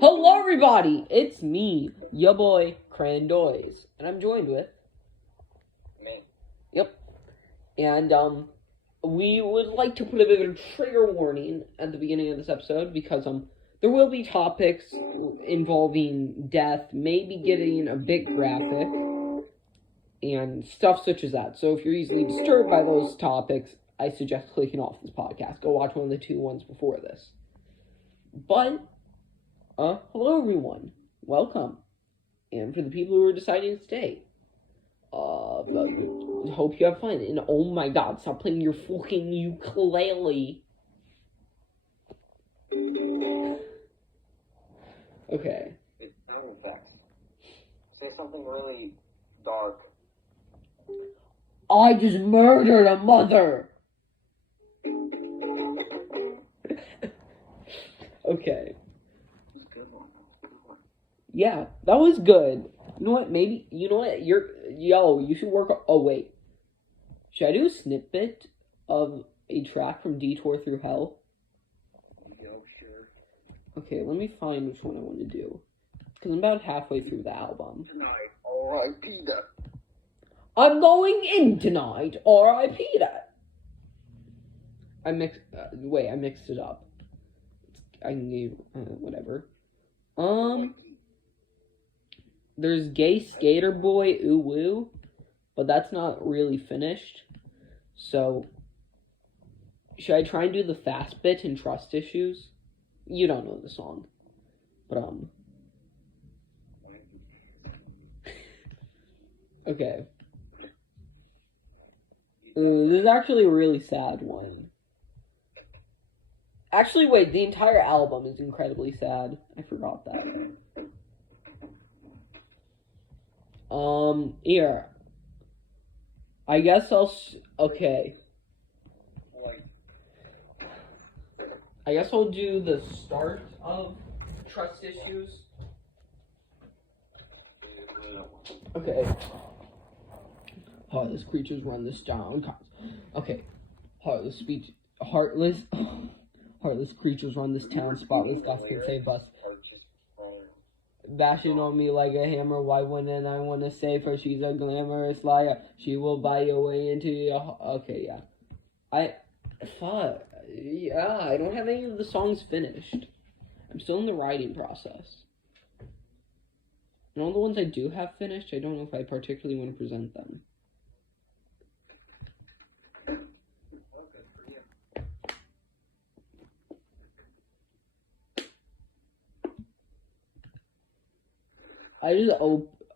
Hello, everybody! It's me, your boy, Crandoys, and I'm joined with... Me. Yep. And, we would like to put a bit of a trigger warning at the beginning of this episode, because, there will be topics involving death, maybe getting a bit graphic, and stuff such as that. So if you're easily disturbed by those topics, I suggest clicking off this podcast. Go watch one of the two ones before this. But... hello everyone. Welcome. And for the people who are deciding to stay, hope you have fun. And oh my god, stop playing your fucking ukulele. Okay. It's sound effects. Say something really dark. I just murdered a mother! Okay. Yeah, that was good. You know what? Maybe, you know what? You should work. Oh, wait. Should I do a snippet of a track from Detour Through Hell? Yeah, sure. Okay, let me find which one I want to do. Because I'm about halfway through the album. Tonight, R.I.P. that. I'm going in tonight, R.I.P. that. I mixed it up. I can give, whatever. There's Gay Skater Boy, Ooh Woo, but that's not really finished. So, should I try and do the fast bit in Trust Issues? You don't know the song. But, okay. This is actually a really sad one. Actually, wait, the entire album is incredibly sad. I forgot that. Here. I guess okay. I guess I'll do the start of Trust Issues. Okay. Heartless creatures run this town. Okay. Heartless creatures run this town. Spotless gospel can save us. Bashing on me like a hammer. Why wouldn't I want to save her? She's a glamorous liar. She will buy your way into your... Okay, yeah. I don't have any of the songs finished. I'm still in the writing process. And all the ones I do have finished, I don't know if I particularly want to present them.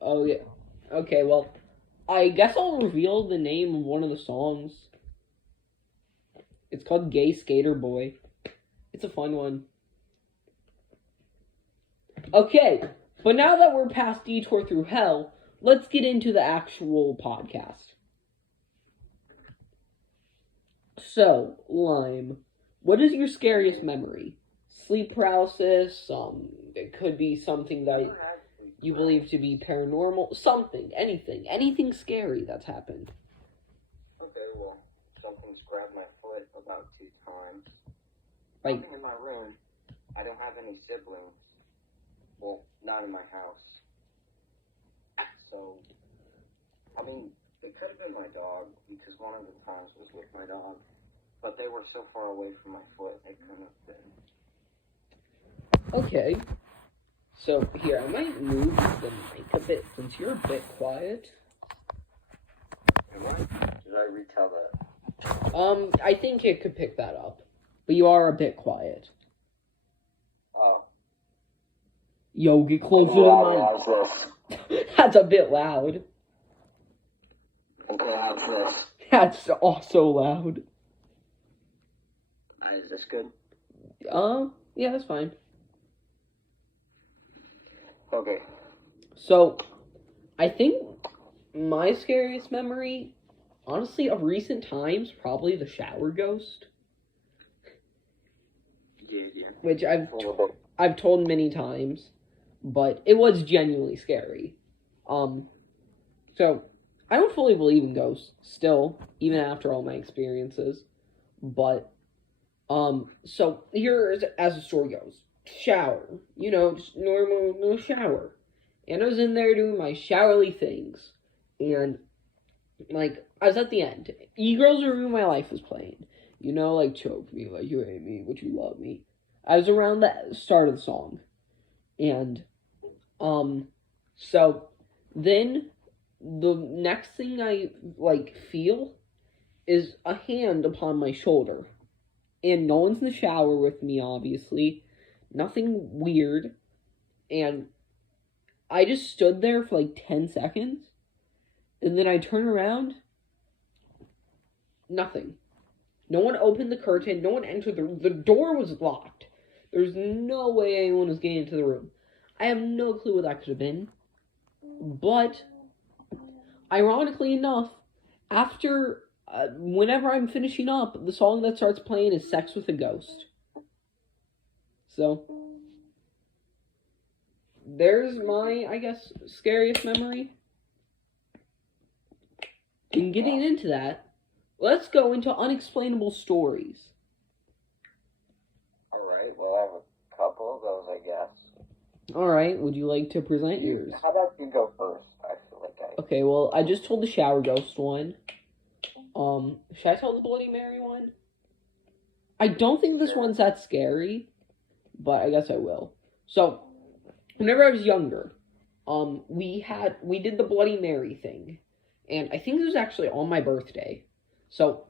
Oh yeah. Okay, well, I guess I'll reveal the name of one of the songs. It's called Gay Skater Boy. It's a fun one. Okay, but now that we're past Detour Through Hell, let's get into the actual podcast. So, Lime, what is your scariest memory? Sleep paralysis, it could be something that you believe to be paranormal, anything scary that's happened. Okay, well, something's grabbed my foot about 2 times. Right. Nothing in my room. I don't have any siblings. Well, not in my house. So, I mean, it could have been my dog, because one of the times was with my dog. But they were so far away from my foot, they couldn't have been. Okay. So, here, I might move the mic a bit, since you're a bit quiet. Am I? Did I retell that? I think it could pick that up. But you are a bit quiet. Oh. Yo, get closer to the mic. That's a bit loud. Okay, how's this? That's also loud. Is this good? Yeah, that's fine. Okay. So, I think my scariest memory, honestly, of recent times, probably the shower ghost. Yeah. Which I've told many times, but it was genuinely scary. So, I don't fully believe in ghosts, still, even after all my experiences, but, so, here, as the story goes, shower. You know, just normal, no shower. And I was in there doing my showerly things. And, like, I was at the end. E-Girls Are Ruining My Life was playing. You know, like, choke me, like you hate me, but you love me. I was around the start of the song. And, so, then, the next thing I, like, feel is a hand upon my shoulder. And no one's in the shower with me, obviously. Nothing weird. And I just stood there for like 10 seconds. And then I turn around. Nothing. No one opened the curtain. No one entered the room. The door was locked. There's no way anyone was getting into the room. I have no clue what that could have been. But, ironically enough, after... whenever I'm finishing up, the song that starts playing is Sex with a Ghost. So, there's my, I guess, scariest memory. And getting into that, let's go into unexplainable stories. Alright, well, I have a couple of those, I guess. Alright, would you like to present yours? How about you go first? I feel like Okay, well, I just told the shower ghost one. Should I tell the Bloody Mary one? I don't think this one's that scary, but I guess I will. So, whenever I was younger, we did the Bloody Mary thing, and I think it was actually on my birthday. So,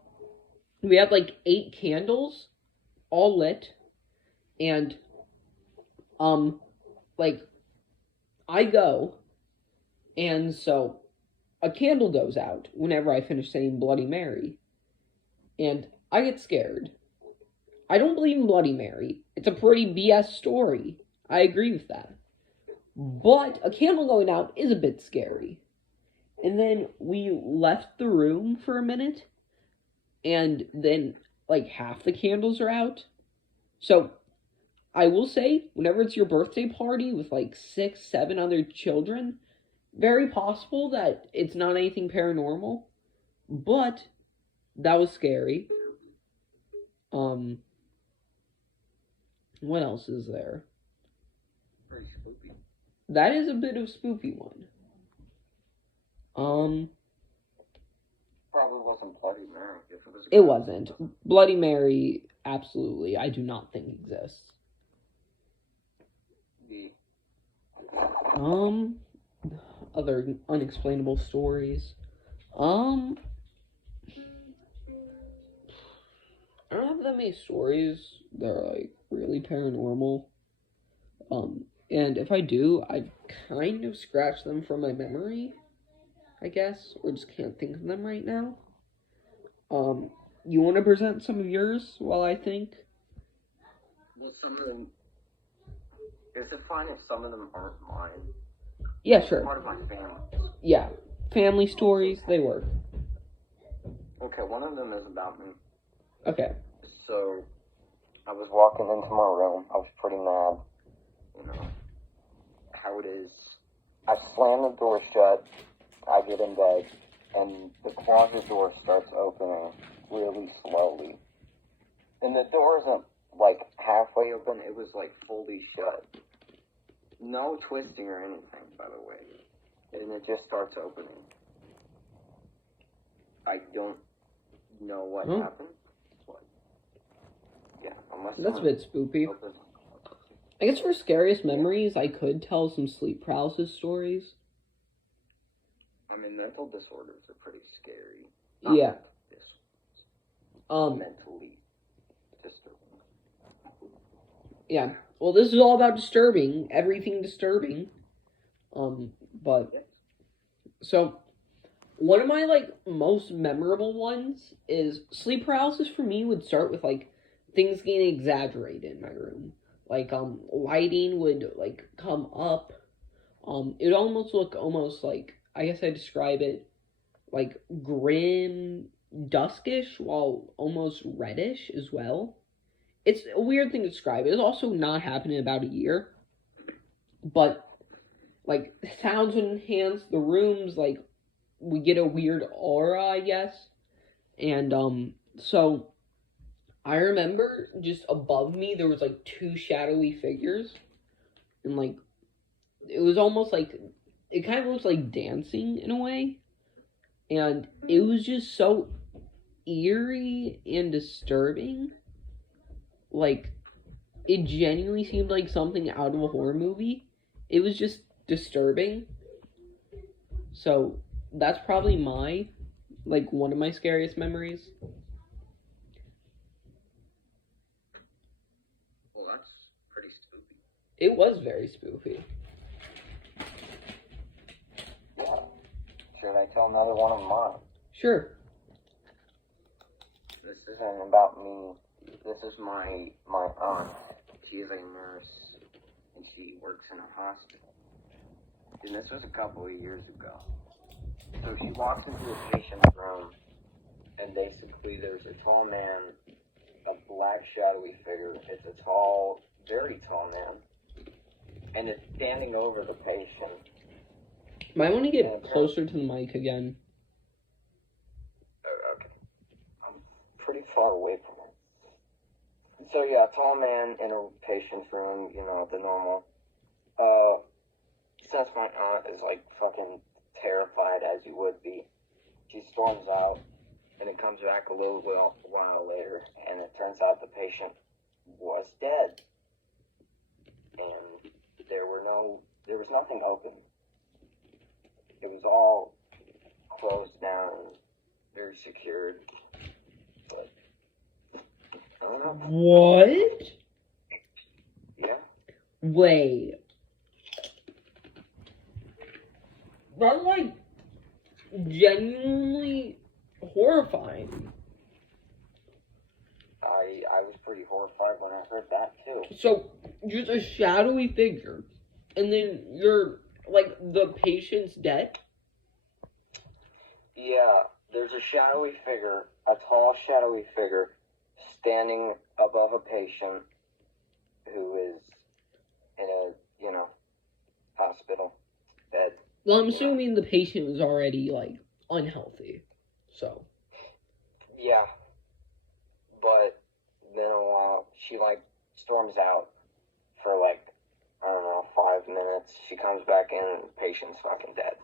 we had like 8 candles, all lit, and, like, I go, and so, a candle goes out whenever I finish saying Bloody Mary. And I get scared. I don't believe in Bloody Mary. It's a pretty BS story. I agree with that. But a candle going out is a bit scary. And then we left the room for a minute. And then, like, half the candles are out. So, I will say, whenever it's your birthday party with, like, 6, 7 other children... very possible that it's not anything paranormal, but that was scary. What else is there? Very spooky. That is a bit of a spooky one. Probably wasn't Bloody Mary. If it wasn't. Bloody Mary, absolutely, I do not think exists. Other unexplainable stories. I don't have that many stories that are, like, really paranormal. And if I do, I've kind of scratched them from my memory, I guess, or just can't think of them right now. You want to present some of yours while I think? Well, some of them... Is it fine if some of them aren't mine? Yeah, sure. Part of my family. Yeah, family stories, they work. Okay, one of them is about me. Okay. So, I was walking into my room. I was pretty mad. You know, how it is. I slam the door shut. I get in bed. And the closet door starts opening really slowly. And the door isn't, like, halfway open. It was, like, fully shut. No twisting or anything, by the way. And it just starts opening. I don't know what happened. But yeah, unless that's a bit spooky. I guess for scariest memories, I could tell some sleep paralysis stories. I mean, mental disorders are pretty scary. Yeah. Mentally disturbing. Yeah. Well, this is all about disturbing. Everything disturbing. But... So, one of my, like, most memorable ones is sleep paralysis for me would start with, like, things getting exaggerated in my room. Like, lighting would, like, come up. It would almost look like, I guess I describe it, like, grim, duskish, while almost reddish as well. It's a weird thing to describe. It's also not happened in about a year. But, like, sounds would enhance the rooms, like, we get a weird aura, I guess. And, so, I remember just above me there was like two shadowy figures, and like it was almost like it kind of looks like dancing in a way, and it was just so eerie and disturbing. Like it genuinely seemed like something out of a horror movie. It was just disturbing. So that's probably one of my scariest memories. Well, that's pretty spooky. It was very spooky. Yeah. Should I tell another one of mine? Sure. This isn't about me. This is my aunt. She is a nurse, and she works in a hospital. And this was a couple of years ago. So she walks into a patient's room, and basically there's a tall man, a black shadowy figure. It's a tall, very tall man, and it's standing over the patient. Might want to get closer to the mic again. Okay. I'm pretty far away from it. So yeah, tall man in a patient's room, the normal. Since my aunt is like fucking terrified as you would be, she storms out, and it comes back a little while later, and it turns out the patient was dead, and there was nothing open. It was all closed down, very secured. But I don't know. What? Yeah. Wait. That's like genuinely horrifying. I was pretty horrified when I heard that too. So, just a shadowy figure, and then you're like the patient's dead? Yeah, there's a shadowy figure, a tall shadowy figure, standing above a patient who is in a, hospital bed. Well, I'm assuming the patient was already, like, unhealthy, so. Yeah, but then a while, she, storms out for, 5 minutes. She comes back in and the patient's fucking dead.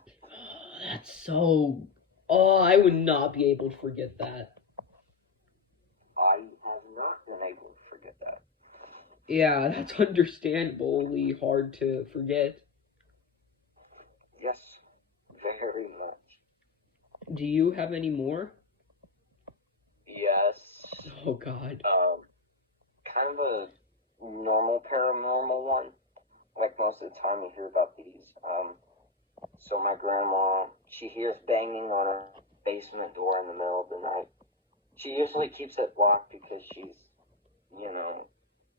That's so... Oh, I would not be able to forget that. I have not been able to forget that. Yeah, that's understandably hard to forget. Yes, very much. Do you have any more? Yes. Oh, God. Kind of a normal paranormal one. Like most of the time you hear about these. So my grandma, she hears banging on a basement door in the middle of the night. She usually keeps it locked because she's,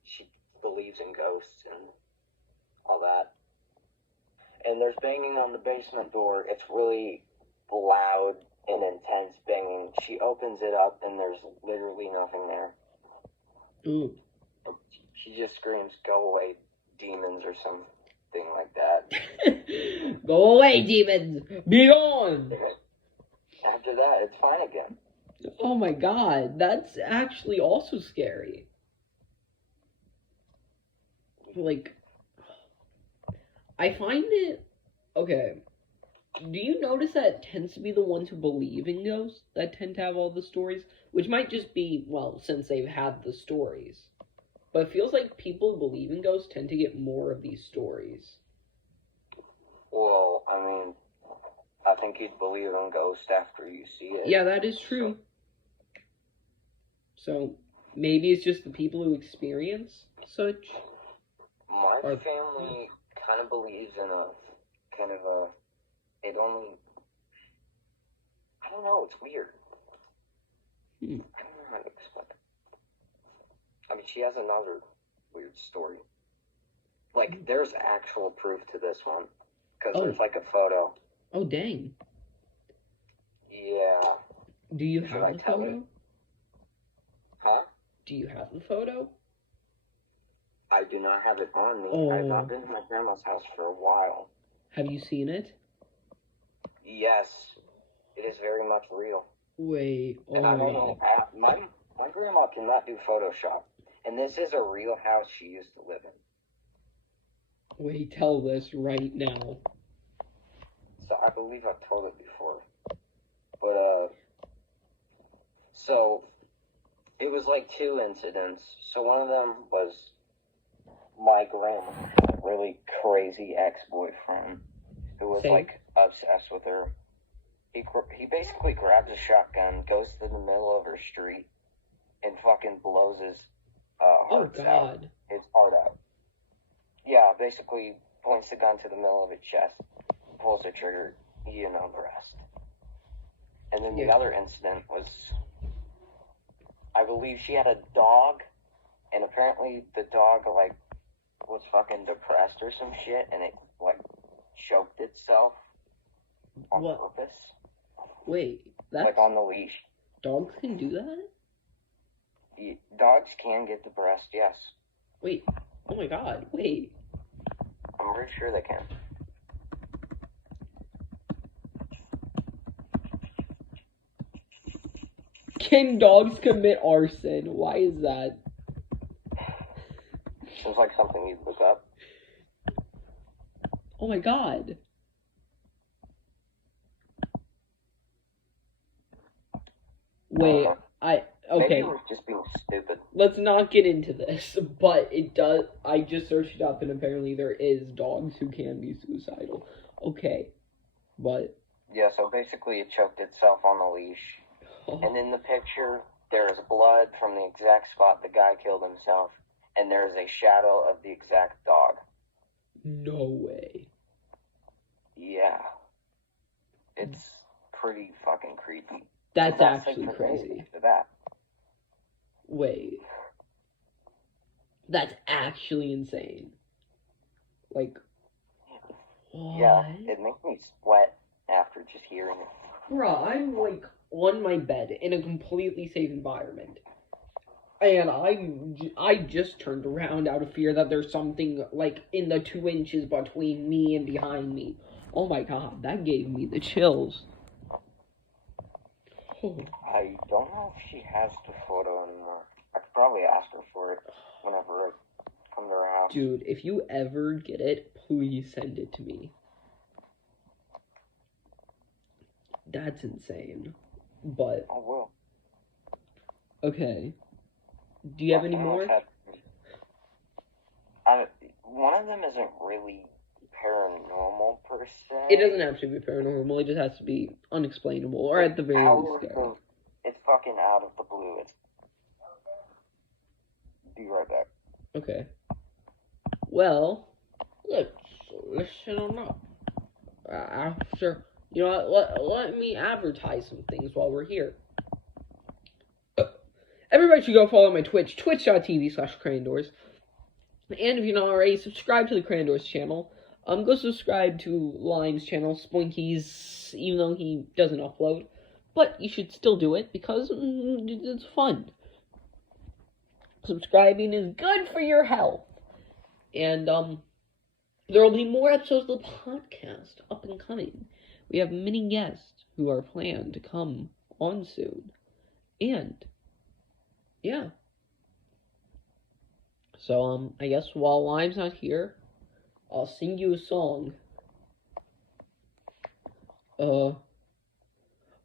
she believes in ghosts and all that. And there's banging on the basement door. It's really loud and intense banging. She opens it up and there's literally nothing there. Ooh. She just screams, "Go away, demons," or something like that. Go away, demons! Be gone! After that, it's fine again. Oh my God, that's actually also scary. Like, I find it... Okay. Do you notice that it tends to be the ones who believe in ghosts that tend to have all the stories? Which might just be, well, since they've had the stories. But it feels like people who believe in ghosts tend to get more of these stories. Well, I mean, I think you'd believe in ghosts after you see it. Yeah, that is true. So, maybe it's just the people who experience such? My family kind of believes in I don't know, it's weird. I don't know how to explain it. I mean, she has another weird story. Like, there's actual proof to this one. Because there's, a photo. Oh, dang. Yeah. Do you have the photo? Huh? Do you have the photo? I do not have it on me. Oh. I've not been to my grandma's house for a while. Have you seen it? Yes. It is very much real. Wait. And I don't know. My grandma cannot do Photoshop, and this is a real house she used to live in. Wait, tell this right now. So I believe I've told it before. But, so it was like two incidents. So one of them was my grandma, a really crazy ex-boyfriend who was Same. like obsessed with her. He basically grabs a shotgun, goes to the middle of her street, and fucking blows his heart out. His heart out. Yeah, basically points the gun to the middle of his chest, pulls the trigger, breast. And then the other incident was, I believe she had a dog, and apparently the dog, like, was fucking depressed or some shit, and it, like, choked itself on purpose. Wait, that's... Like, on the leash. Dogs can do that? Dogs can get depressed, yes. Wait, oh my god, wait. I'm pretty sure they can. Can dogs commit arson? Why is that? Seems like something you'd look up. Oh my god. Wait, okay. Maybe it was just being stupid. Let's not get into this, but it does. I just searched it up, and apparently there is dogs who can be suicidal. Okay, but yeah. So basically, it choked itself on the leash, and in the picture there is blood from the exact spot the guy killed himself, and there is a shadow of the exact dog. No way. Yeah, it's pretty fucking creepy. That's actually crazy. That. Wait. That's actually insane. Like, what? Yeah, it makes me sweat after just hearing it. Bruh, I'm, like, on my bed in a completely safe environment. And I just turned around out of fear that there's something, like, in the 2 inches between me and behind me. Oh my god, that gave me the chills. I don't know if she has the photo anymore. I could probably ask her for it whenever I come to her house. Dude, if you ever get it, please send it to me. That's insane. But I will. Okay. Do you have any more? One of them isn't really paranormal per se. It doesn't have to be paranormal. It just has to be unexplainable, or at the very least scary. It's fucking out of the blue. Be right back. Okay. Well, let's listen on up. Sure. You know what? Let me advertise some things while we're here. Everybody should go follow my Twitch, twitch.tv/Crandoors. And if you're not already, subscribe to the Crandoors channel. Go subscribe to Lime's channel, Spoinkies, even though he doesn't upload. But you should still do it, because it's fun. Subscribing is good for your health. And, there will be more episodes of the podcast up and coming. We have many guests who are planned to come on soon. And, yeah. So, I guess while Lime's not here, I'll sing you a song.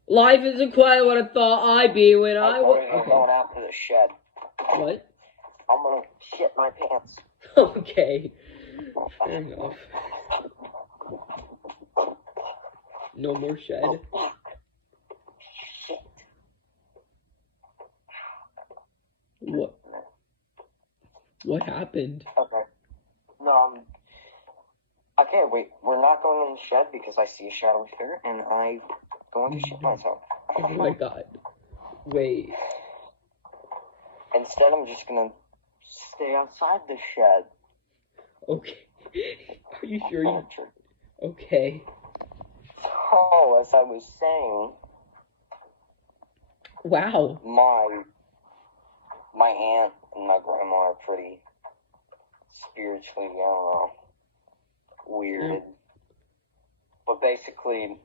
Life isn't quite what I thought I'd be when I was... I'm going out to the shed. What? I'm gonna shit my pants. Okay. Fair enough. No more shed. Shit. What happened? Okay. No, I can't wait. We're not going in the shed because I see a shadow here, and I'm going to shit myself. Oh my god. Wait. Instead, I'm just gonna stay outside the shed. Okay. Are you sure you... Okay. So, as I was saying... Wow. My aunt and my grandma are pretty spiritually, I don't know, weirded. But basically,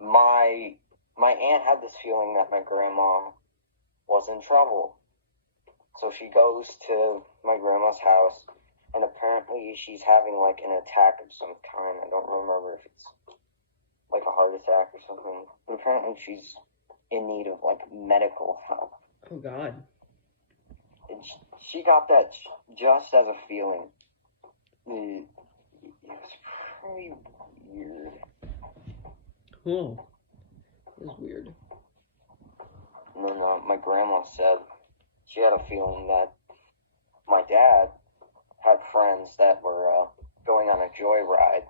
my aunt had this feeling that my grandma was in trouble. So she goes to my grandma's house, and apparently she's having like an attack of some kind. I don't remember if it's like a heart attack or something. But apparently she's in need of like medical help. Oh God. And she got that just as a feeling. It was pretty weird. Oh, that's weird. And then my grandma said she had a feeling that my dad had friends that were going on a joyride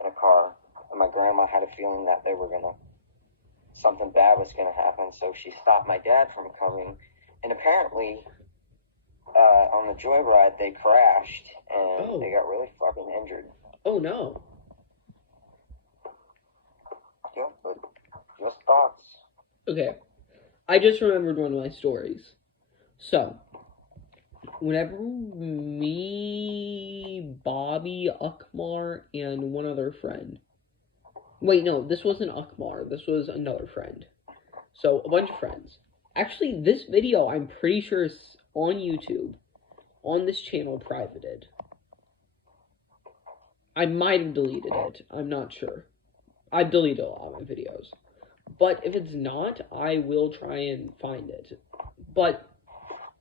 in a car, and my grandma had a feeling that something bad was gonna happen, so she stopped my dad from coming, and apparently on the joyride they crashed, and they got really fucking injured. Oh no. Yeah, but just thoughts. Okay. I just remembered one of my stories. So, whenever me, Bobby, Akmar, and one other friend. Wait, no, this wasn't Akmar. This was another friend. So, a bunch of friends. Actually, this video, I'm pretty sure, is on YouTube. On this channel, privated. I might have deleted it. I'm not sure. I've deleted a lot of my videos. But if it's not, I will try and find it. But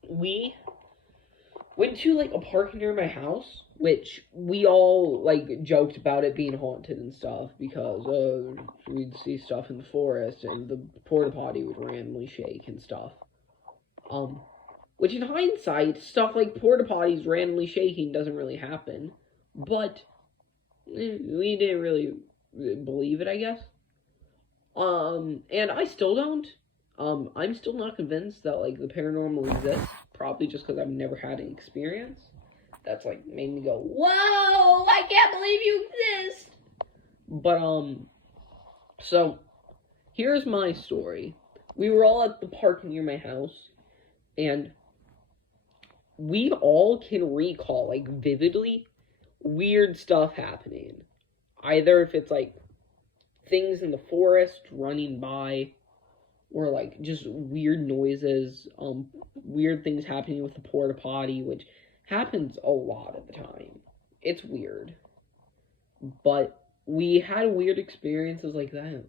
we went to like a park near my house, which we all like joked about it being haunted and stuff because we'd see stuff in the forest and the porta potty would randomly shake and stuff. Which in hindsight, stuff like porta potties randomly shaking doesn't really happen, but we didn't really believe it, I guess. And I still don't. I'm still not convinced that, like, the paranormal exists. Probably just because I've never had an experience. That's, like, made me go, whoa, I can't believe you exist! But, so, here's my story. We were all at the park near my house, and we all can recall, like, vividly, weird stuff happening. Either if it's, like, things in the forest running by, or like just weird noises, weird things happening with the porta potty, which happens a lot of the time. It's weird. But we had weird experiences like that.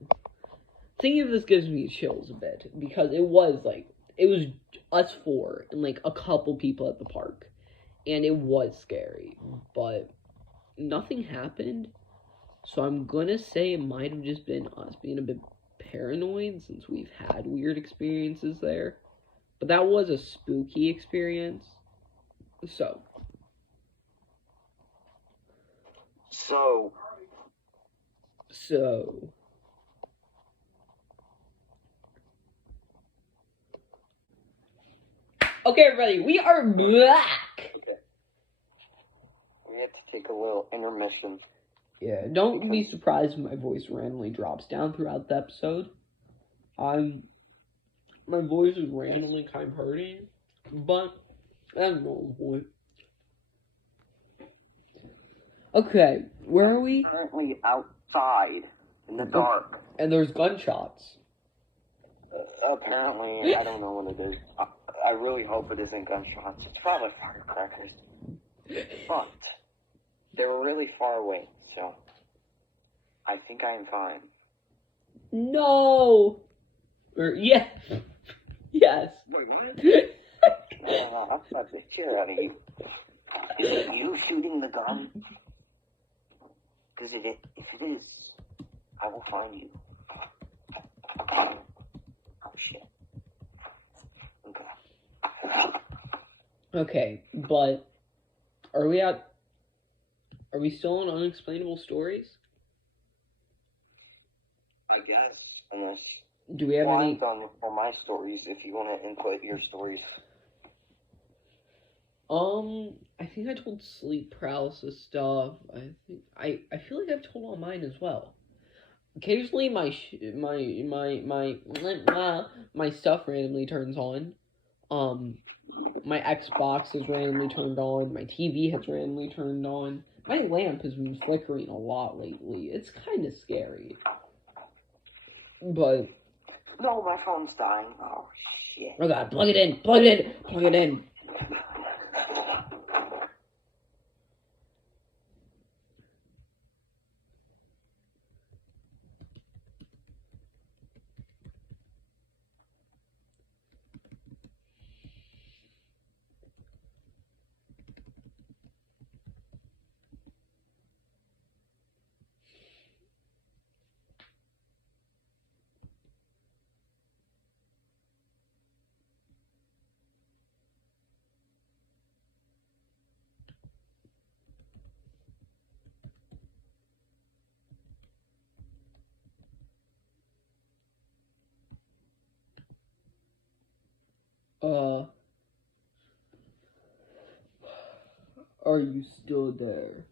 Thinking of this gives me chills a bit, because it was us four and like a couple people at the park. And it was scary, but nothing happened. So I'm gonna say it might have just been us being a bit paranoid since we've had weird experiences there. But that was a spooky experience. So. Okay, everybody, we are back! Okay. We have to take a little intermission. Yeah, don't be surprised if my voice randomly drops down throughout the episode. My voice is randomly kind of hurting, but that's normal. Okay, where are we? Currently outside in the dark. And there's gunshots. Apparently, I don't know what it is. I really hope it isn't gunshots. It's probably firecrackers. But they were really far away, so I think I am fine. No! Yes. Yes. Wait, what? No, I'm about to cheer out of you. Is it you shooting the gun? Because if it is, I will find you. Oh, shit. Okay. Okay, but are we still on unexplainable stories? I guess, unless do we have any? I'm done for my stories. If you want to input your stories. I think I told sleep paralysis stuff. I feel like I've told all mine as well. Occasionally, my stuff randomly turns on. My Xbox is randomly turned on. My TV has randomly turned on. My lamp has been flickering a lot lately. It's kind of scary. But no, my phone's dying. Oh shit. Oh god, plug it in, plug it in, plug it in. Are you still there?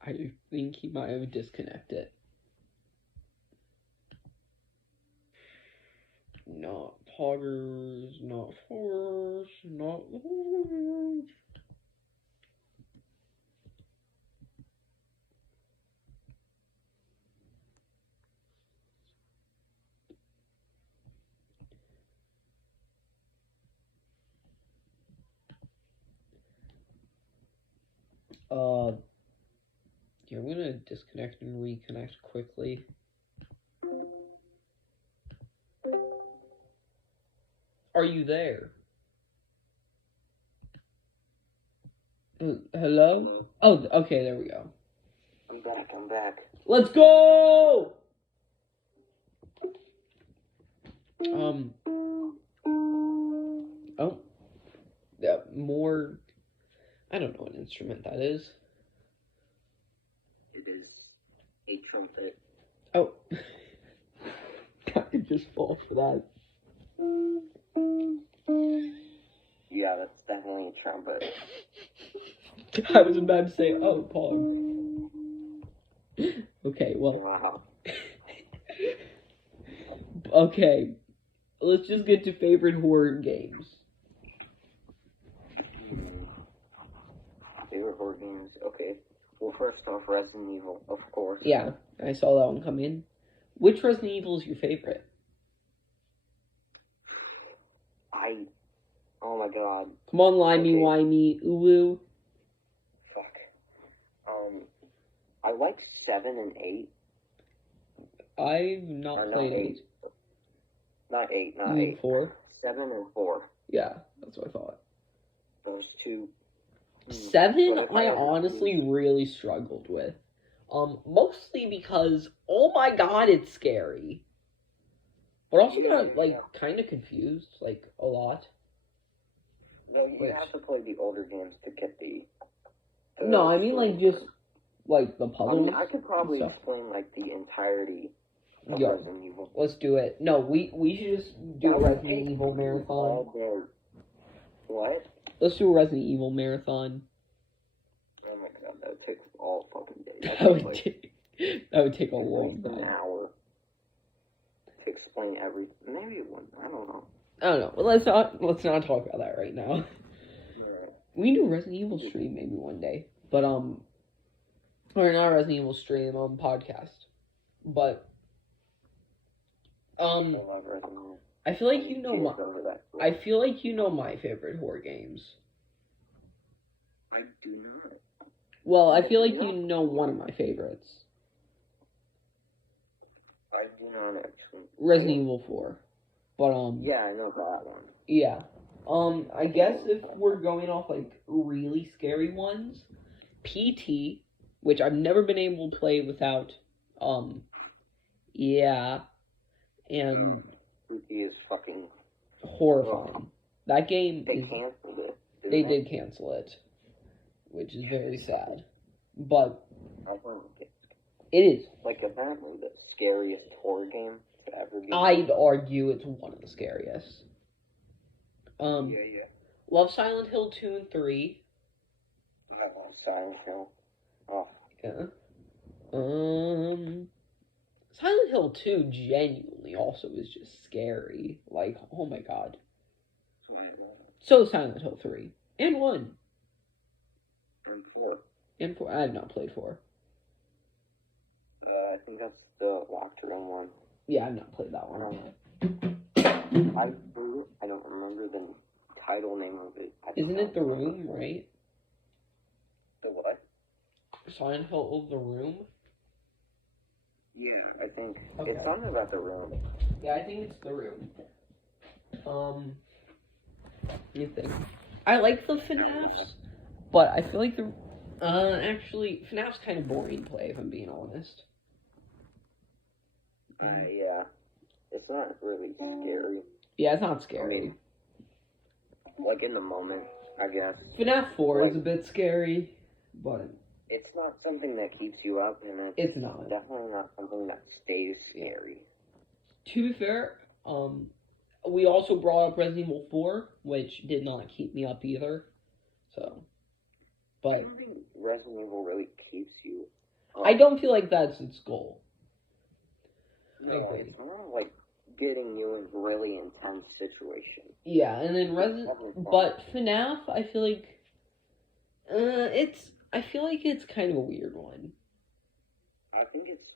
I think he might have disconnected. Not poggers, not force, not horse. Yeah, I'm gonna disconnect and reconnect quickly. Are you there? Hello? Oh, okay, there we go. I'm back. Let's go! Oh. Yeah, more... I don't know what instrument that is. It is a trumpet. Oh. I could just fall for that. Yeah, that's definitely a trumpet. I was about to say, oh, Pog. Okay, well. Wow. Okay. Let's just get to favorite horror games. Favorite horror games? Okay. Well, first off, Resident Evil, of course. Yeah, I saw that one come in. Which Resident Evil is your favorite? Oh my god. Come on, limey-wimey, ooh. Fuck. I like 7 and 8. I've not played 8. Not 8, not You mean 8. 4? 7 and 4. Yeah, that's what I thought. Those two. 7, I honestly really struggled with. Mostly because, oh my god, it's scary. But also got, kind of confused, a lot. No, you have to play the older games to get the no, I mean, just, the puzzles. I could probably explain, the entirety of Yeah. Resident Evil. Let's do it. No, we should just do a Resident Evil marathon. What? Let's do a Resident Evil marathon. Oh my god, that would take all fucking days. That would take a long time. An hour to explain everything. Maybe it wouldn't. I don't know. I don't know. Let's not talk about that right now. Right. We can do a Resident Evil stream maybe one day, but or not a Resident Evil stream podcast, but I feel like you know my. I feel like you know my favorite horror games. I do not. Well, I feel like you know one of my favorites. I do not actually. Resident Evil 4. But yeah, I know that one. Yeah. I guess if we're going off really scary ones, PT, which I've never been able to play without yeah. And PT is fucking horrifying. That game They canceled it. They did cancel it, which is very sad. But it is. Apparently the scariest horror game to ever be. I'd argue it's one of the scariest. Yeah. Love Silent Hill 2 and 3. I love Silent Hill. Oh. Yeah. Silent Hill 2 genuinely also is just scary. Oh my god. So Silent Hill 3. And 1. And 4. And 4. I have not played 4. I think that's the locked room one. Yeah, I've not played that one. I don't remember the title name of it. Isn't it The Room, right? The what? Silent Hill The Room? Yeah, I think Okay. it's something about The Room. Yeah, I think it's The Room. You think? I like the FNAFs, but I feel like actually, FNAF's kind of boring to play, if I'm being honest. Yeah. It's not really scary. Yeah, it's not scary. Like in the moment, I guess. FNAF 4 is a bit scary, but it's not something that keeps you up, and it's not. Definitely not something that stays scary. To be fair, we also brought up Resident Evil 4, which did not keep me up either. So, but I don't think Resident Evil really keeps you up. I don't feel like that's its goal. No, it's more like getting you in really intense situations. Yeah, and then but FNAF, I feel like it's kind of a weird one. I think it's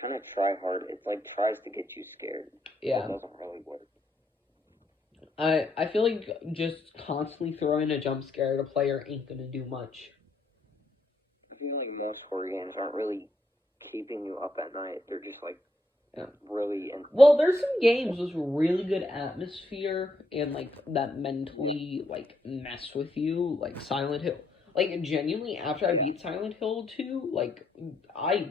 kind of try hard. It's like tries to get you scared. Yeah. It doesn't really work. I feel like just constantly throwing a jump scare at a player ain't gonna do much. I feel like most horror games aren't really keeping you up at night. They're just like really. Well, there's some games with really good atmosphere and like that mentally like mess with you, like Silent Hill. Like genuinely, after I beat Silent Hill 2, like I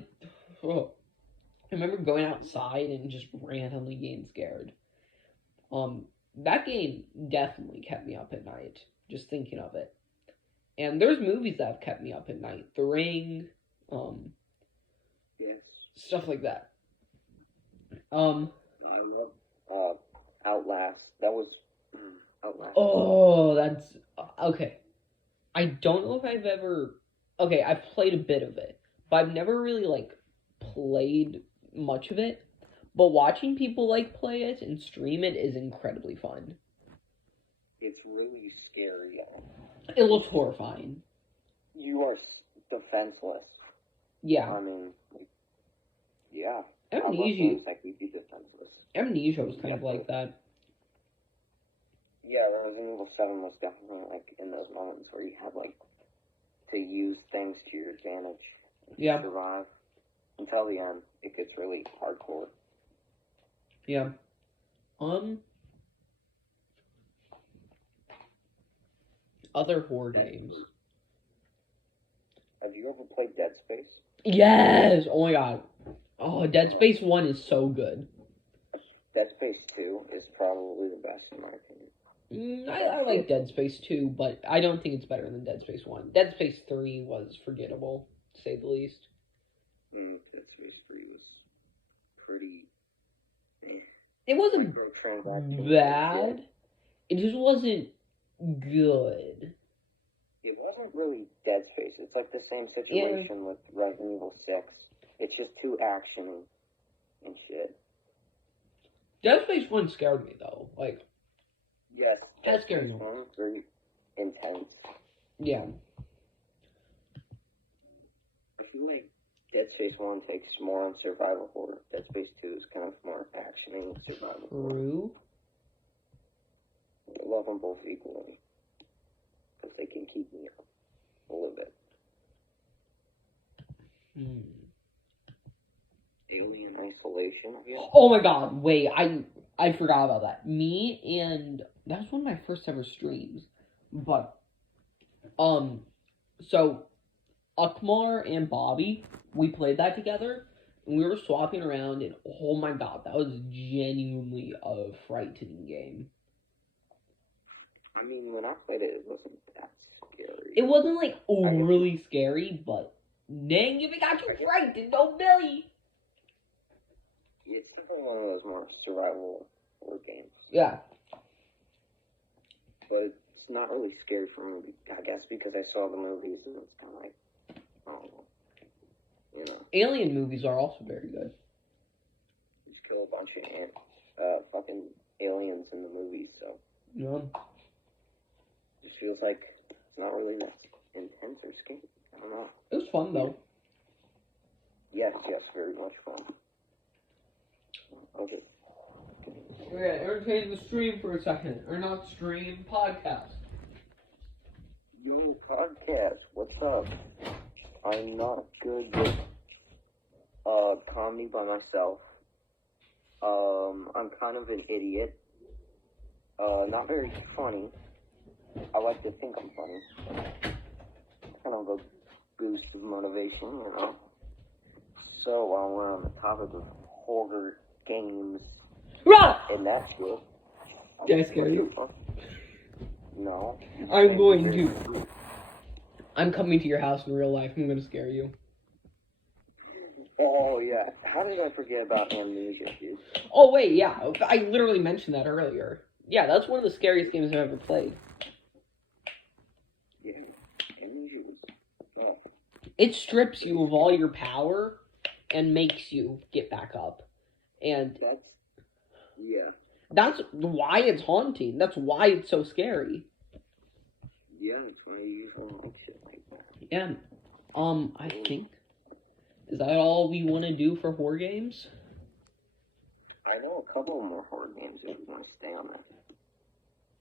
remember going outside and just randomly getting scared. That game definitely kept me up at night, just thinking of it. And there's movies that have kept me up at night. The Ring, yes, stuff like that. I love Outlast. That was Outlast. Oh, that's okay. I don't know if I've ever. Okay, I've played a bit of it, but I've never really like played much of it. But watching people like play it and stream it is incredibly fun. It's really scary. It looks horrifying. You are defenseless. Yeah. I mean, yeah. Amnesia. That keep you defenseless. Amnesia was kind of like that. Yeah, Resident Evil 7 was definitely like in those moments where you had like to use things to your advantage. Yeah. Survive until the end. It gets really hardcore. Yeah. Other horror games. Have you ever played Dead Space? Yes! Oh my god. Oh, Dead Space 1 is so good. Dead Space 2 is probably the best in my opinion. I like Dead Space 2, but I don't think it's better than Dead Space 1. Dead Space 3 was forgettable, to say the least. Dead Space 3 was pretty... It wasn't bad. It just wasn't good. It wasn't really Dead Space. It's like the same situation with Resident Evil 6. It's just too action and shit. Dead Space 1 scared me, though. Like, yes, that scared me. Very intense. Yeah. I feel like Dead Space 1 takes more on survival horror. Dead Space 2 is kind of more actioning survival horror. True. I love them both equally. Because they can keep me up a little bit. Alien Isolation. Oh my god, wait, I forgot about that. Me and that was one of my first ever streams. But so Akmar and Bobby, we played that together and we were swapping around and oh my god, that was genuinely a frightening game. I mean, when I played it, it wasn't that scary. It wasn't like overly scary, but dang if it got you frightened, no Billy. It's definitely one of those more survival horror games. Yeah. But it's not really scary for me, I guess, because I saw the movies and it's kind of like, oh, you know. Alien movies are also very good. Just kill a bunch of fucking aliens in the movies, so. Yeah. It just feels like it's not really that intense or scary. I don't know. It was fun though. Yeah, Yes, very much fun. Okay. We're gonna entertain the stream for a second. Or not stream, podcast. Yo, podcast, what's up? I'm not good with comedy by myself. I'm kind of an idiot. Not very funny. I like to think I'm funny. Kind of a boost of motivation, you know. So while we're on the topic of horror games Rah! and that shit. Did I scare you? No. I'm going to. I'm coming to your house in real life. I'm gonna scare you. Oh yeah. How did I forget about Amnesia, dude? Oh wait, yeah. I literally mentioned that earlier. Yeah, that's one of the scariest games I've ever played. Yeah. Amnesia was It strips you of all your power and makes you get back up. And that's why it's haunting. That's why it's so scary. Yeah, it's why you usually like shit like that. Yeah. I think, is that all we want to do for horror games? I know a couple more horror games if we want to stay on that.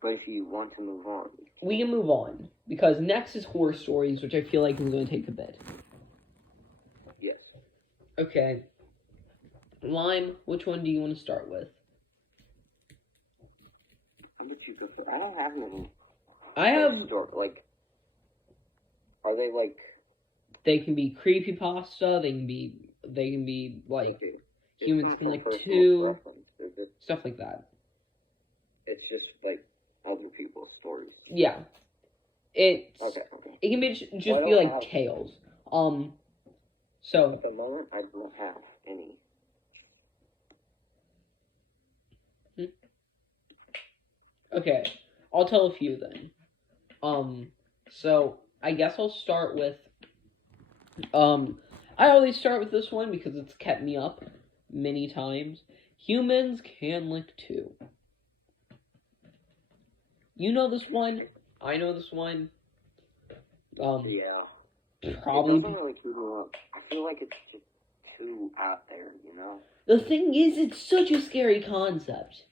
But if you want to move on, We can move on, because next is horror stories, which I feel like is going to take a bit. yes. Okay. Lime, which one do you want to start with? How about you go first? I don't have many. I have... Like, are they like... They can be creepypasta, they can be like, Okay. Humans Can Lick personal 2, preference, is it? stuff like that. It's just like other people's stories. Yeah. It Okay. can be just Well, I be don't like have- tales. So, At the moment, I don't have any. okay, I'll tell a few then. So I guess I'll start with, I always start with this one because it's kept me up many times. Humans Can Lick 2. You know this one. I know this one. Yeah. Probably. It doesn't really keep me up. I feel like it's just too out there, you know? The thing is, it's such a scary concept.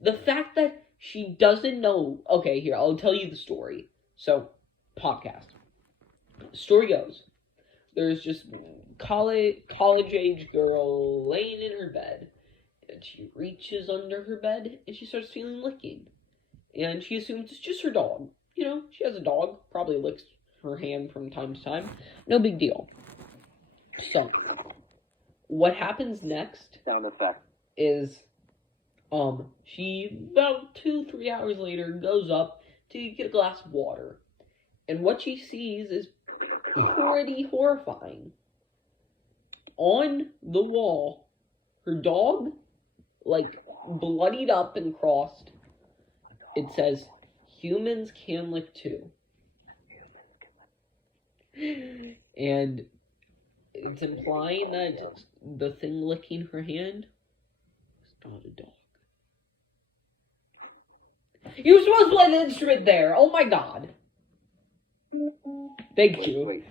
The fact that she doesn't know... Okay, here, I'll tell you the story. So, podcast. Story goes, there's just college-age girl laying in her bed, and she reaches under her bed, and she starts feeling licking. And she assumes it's just her dog. You know, she has a dog, probably licks her hand from time to time. No big deal. So, what happens next Sound effect. is, she, about 2-3 hours later, goes up to get a glass of water. And what she sees is pretty horrifying. On the wall, her dog, like, bloodied up and crossed, it says, Humans Can Lick 2. And it's implying that the thing licking her hand is not a dog. You were supposed to play the instrument there! Oh my god! Thank you.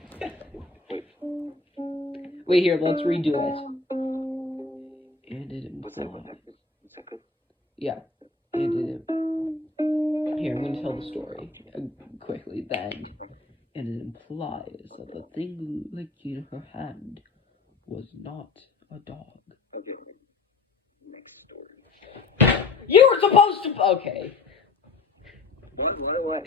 Wait, here, let's redo it. And it implies... Yeah. And it... Here, I'm gonna tell the story quickly. Then, and it implies that the thing licking her hand was not a dog. Okay. Next story. You were supposed to. Okay. What?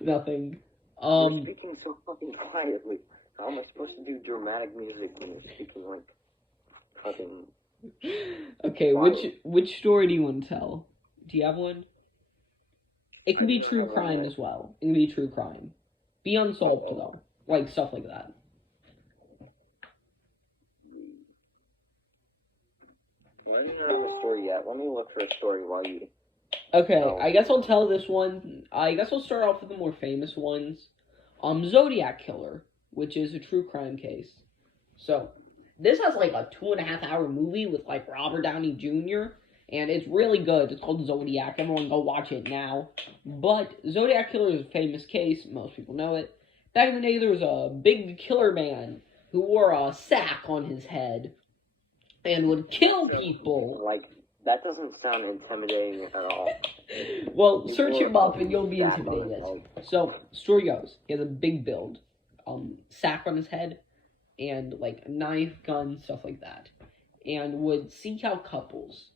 Nothing. You're speaking so fucking quietly. How am I supposed to do dramatic music when you're speaking like fucking... Okay, which story do you want to tell? Do you have one? It can be true crime as well. It can be true crime. Be unsolved though. Like stuff like that. Well, I didn't have a story yet. Let me look for a story while you... Okay, I guess I'll tell this one. I guess I'll start off with the more famous ones. Zodiac Killer, which is a true crime case. So, this has like a 2.5-hour movie with like Robert Downey Jr., and it's really good. It's called Zodiac. Everyone go watch it now. But Zodiac Killer is a famous case. Most people know it. Back in the day, there was a big killer man who wore a sack on his head and would kill So, people. Like, that doesn't sound intimidating at all. Well, search him up and you'll be Sack on his intimidated. head. So, story goes, he has a big build, sack on his head, and like a knife, gun, stuff like that, and would seek out couples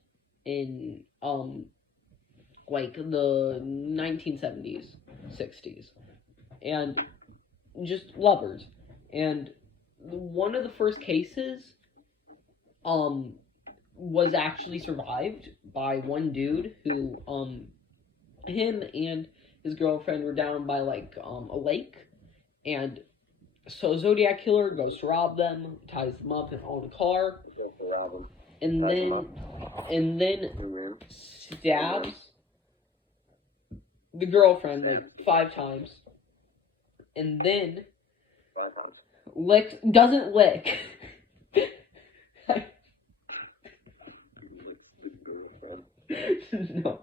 in like the 1970s, 60s, and just lovers. And one of the first cases was actually survived by one dude who him and his girlfriend were down by like a lake, and so Zodiac Killer goes to rob them, ties them up in a car, and then stabs the girlfriend like 5 times, and then doesn't lick. No.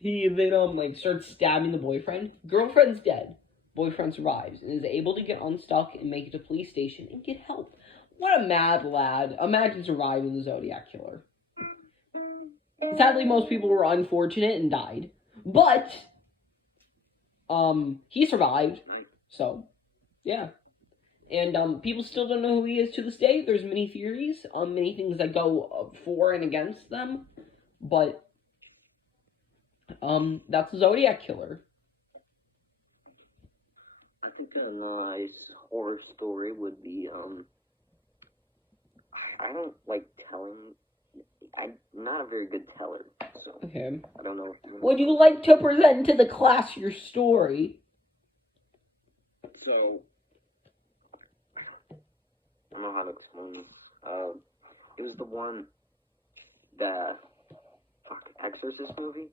He then like starts stabbing the boyfriend. Girlfriend's dead. Boyfriend survives and is able to get unstuck and make it to police station and get help. What a mad lad. Imagine surviving the Zodiac Killer. Sadly, most people were unfortunate and died. But he survived. So, yeah. And people still don't know who he is to this day. There's many theories, many things that go for and against them. But that's the Zodiac Killer. I think a nice horror story would be, I don't like telling, I'm not a very good teller, so Okay. I don't know. Would you like to present to the class your story? So, I don't know how to explain it. It was the one, the Exorcist movie,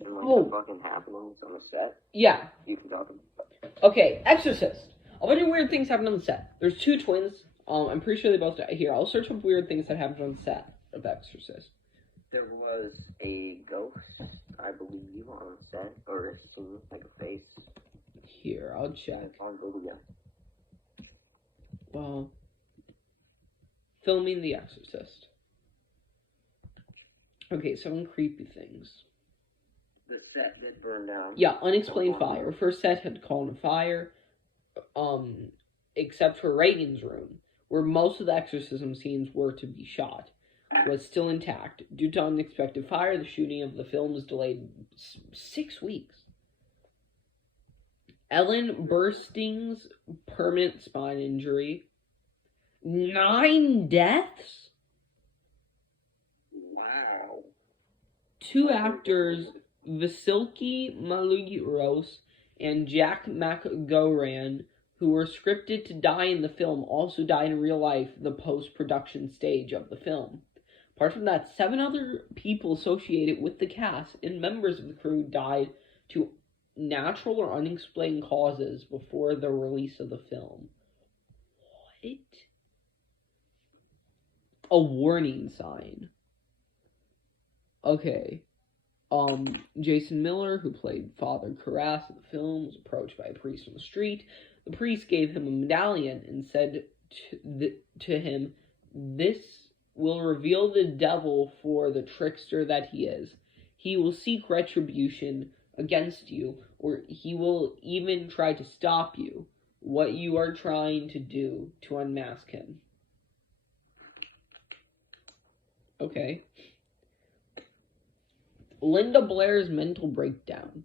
and like the fucking happenings on the set. Yeah. You can talk about it. Okay, Exorcist. A bunch of weird things happened on the set. There's 2 twins. I'm pretty sure they both died. Here, I'll search up weird things that happened on the set of Exorcist. There was a ghost, I believe, on set, or a scene, like a face. Here, I'll check. On video. Well, filming The Exorcist. Okay, 7 creepy things. The set that burned down. Yeah, unexplained fire. First set had caught on fire, except for Reagan's room, where most of the exorcism scenes were to be shot, was still intact. Due to unexpected fire, the shooting of the film was delayed 6 weeks. Ellen Burstyn's permanent spine injury. 9 deaths? Wow. 2 actors, Vasiliki Malugiros and Jack McGoran, who were scripted to die in the film, also died in real life, the post-production stage of the film. Apart from that, 7 other people associated with the cast and members of the crew died to natural or unexplained causes before the release of the film. What? A warning sign. Okay. Jason Miller, who played Father Karras in the film, was approached by a priest on the street. The priest gave him a medallion and said to him, "This will reveal the devil for the trickster that he is. He will seek retribution against you, or he will even try to stop you, what you are trying to do to unmask him." Okay. Linda Blair's mental breakdown.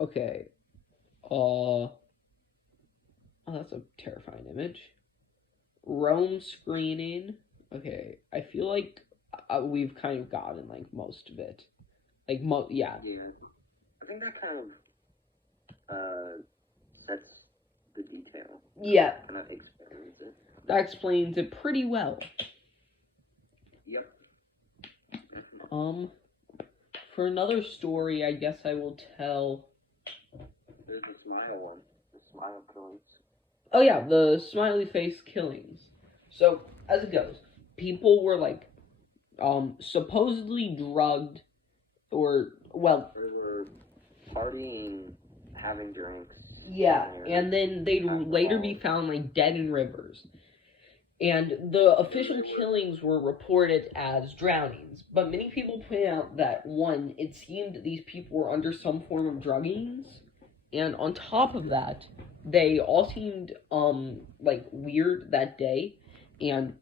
Okay. Oh, that's a terrifying image. Rome screening. Okay, I feel like we've kind of gotten like most of it. Like yeah. Yeah. I think that kind of that's the detail. Yeah. Kind of explains it. That explains it pretty well. Yep. For another story, I guess I will tell. There's the smile one. The smile killings. Oh yeah, the smiley face killings. So, as it goes, people were like, supposedly drugged, or, well... They were partying, having drinks, Yeah, and then they'd later be found like dead in rivers. And the official killings were reported as drownings, but many people point out that one, it seemed these people were under some form of druggings, and on top of that, they all seemed like weird that day, and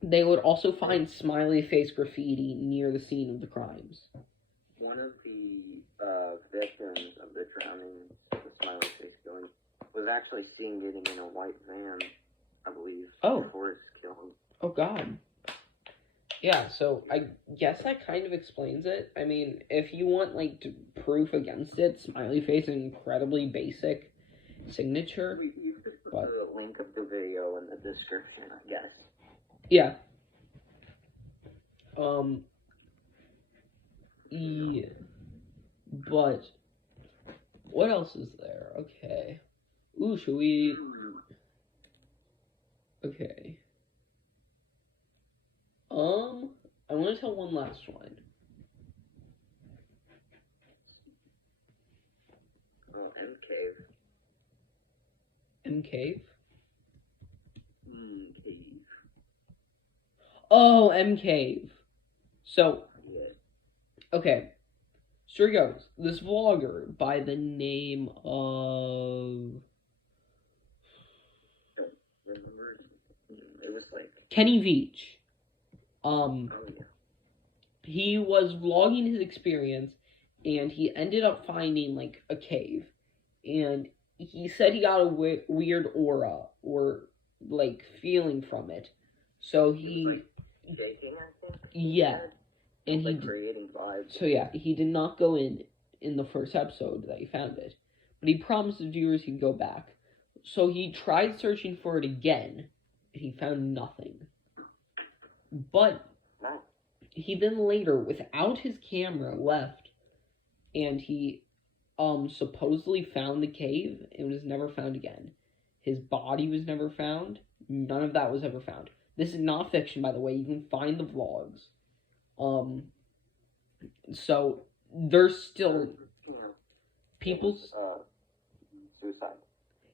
they would also find smiley face graffiti near the scene of the crimes. One of the victims of the drowning, the smiley face killing, was actually seen getting in a white van, I believe, before his killing. Oh, God. Yeah, so I guess that kind of explains it. I mean, if you want, like, proof against it, smiley face is an incredibly basic signature. You could put the link of the video in the description, I guess. Yeah. Yeah. But what else is there? Okay. Ooh, should we... Okay. I want to tell one last one. Oh, M Cave. M Cave? Cave. Oh, M Cave. So, yeah. Okay. Here goes. This vlogger by the name of... Remember? It was like... Kenny Veach. Oh, yeah. He was vlogging his experience, and he ended up finding, like, a cave. And he said he got a weird aura, or, like, feeling from it. So he... Like shaking, I think? Yeah. And like creating vibes. So yeah, he did not go in the first episode that he found it. But he promised the viewers he'd go back. So he tried searching for it again, and he found nothing. But he then later, without his camera, left, and he supposedly found the cave and was never found again. His body was never found. None of that was ever found. This is not fiction, by the way. You can find the vlogs. So there's still people's suicide.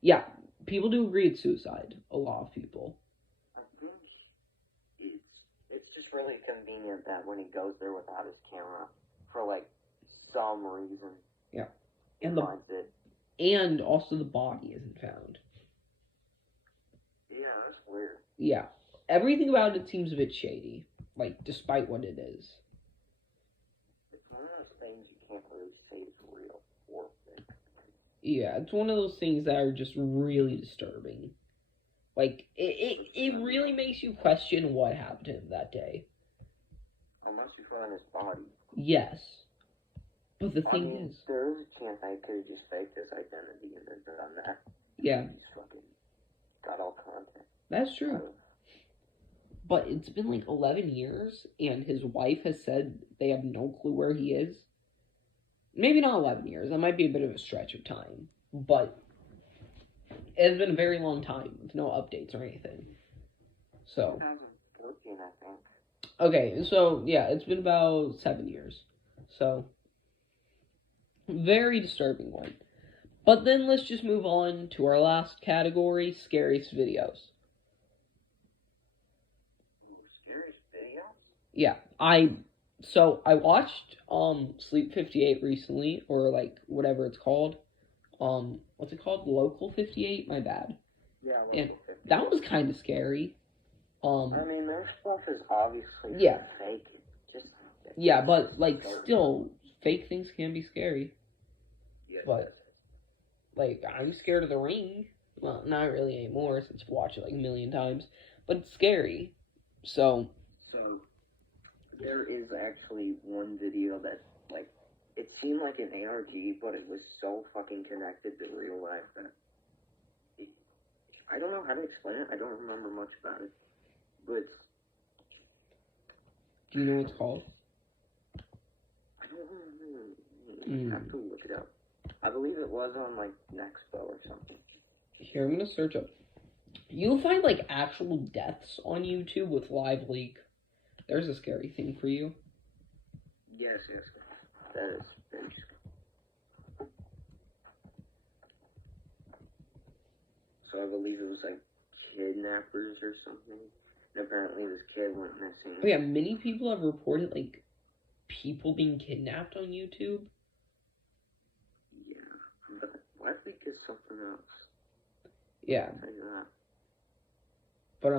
Yeah, people do agree it's suicide. A lot of people. I think it's just really convenient that when he goes there without his camera for like some reason. Yeah, and finds it. And also the body isn't found. Yeah, that's weird. Yeah, everything about it seems a bit shady. Like, despite what it is. It's one of those things you can't really say is real or fake. Yeah, it's one of those things that are just really disturbing. Like, it really makes you question what happened to him that day. Unless you found his body. Yes. But the thing is... there is a chance I could have just faked his identity and then done that. Yeah. He's fucking got all content. That's true. But it's been like 11 years, and his wife has said they have no clue where he is. Maybe not 11 years. That might be a bit of a stretch of time. But it's been a very long time with no updates or anything. So. 2014, I think. Okay, so yeah, it's been about 7 years. So. Very disturbing one. But then let's just move on to our last category, scariest videos. Yeah, I watched Sleep 58 recently, or like whatever it's called. What's it called? Local 58? My bad. Yeah, Local 58. That was kind of scary. I mean, their stuff is obviously fake. Yeah, but like still, fake things can be scary. Yeah. But like, I'm scared of The Ring. Well, not really anymore since I've watched it like a million times. But it's scary. So. There is actually one video that, like, it seemed like an ARG, but it was so fucking connected to real life that I don't know how to explain it. I don't remember much about it, but do you know what it's called? I don't know. I have to look it up. I believe it was on, like, Nexpo or something. Here, I'm gonna search up. You'll find, like, actual deaths on YouTube with Live Leak. There's a scary thing for you. Yes. That is very scary. So I believe it was like kidnappers or something. And apparently this kid went missing. Oh yeah, many people have reported like people being kidnapped on YouTube. Yeah, but I think it's something else. Yeah. I'll tell you that. But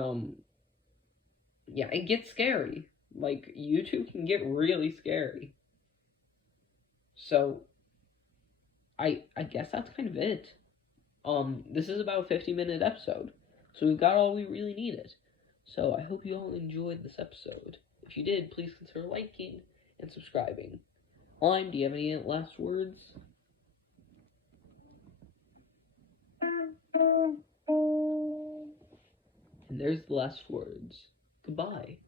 yeah, it gets scary. Like YouTube can get really scary. So I guess that's kind of it. This is about a 50-minute episode. So we've got all we really needed. So I hope you all enjoyed this episode. If you did, please consider liking and subscribing. Lime, do you have any last words? And there's the last words. Goodbye.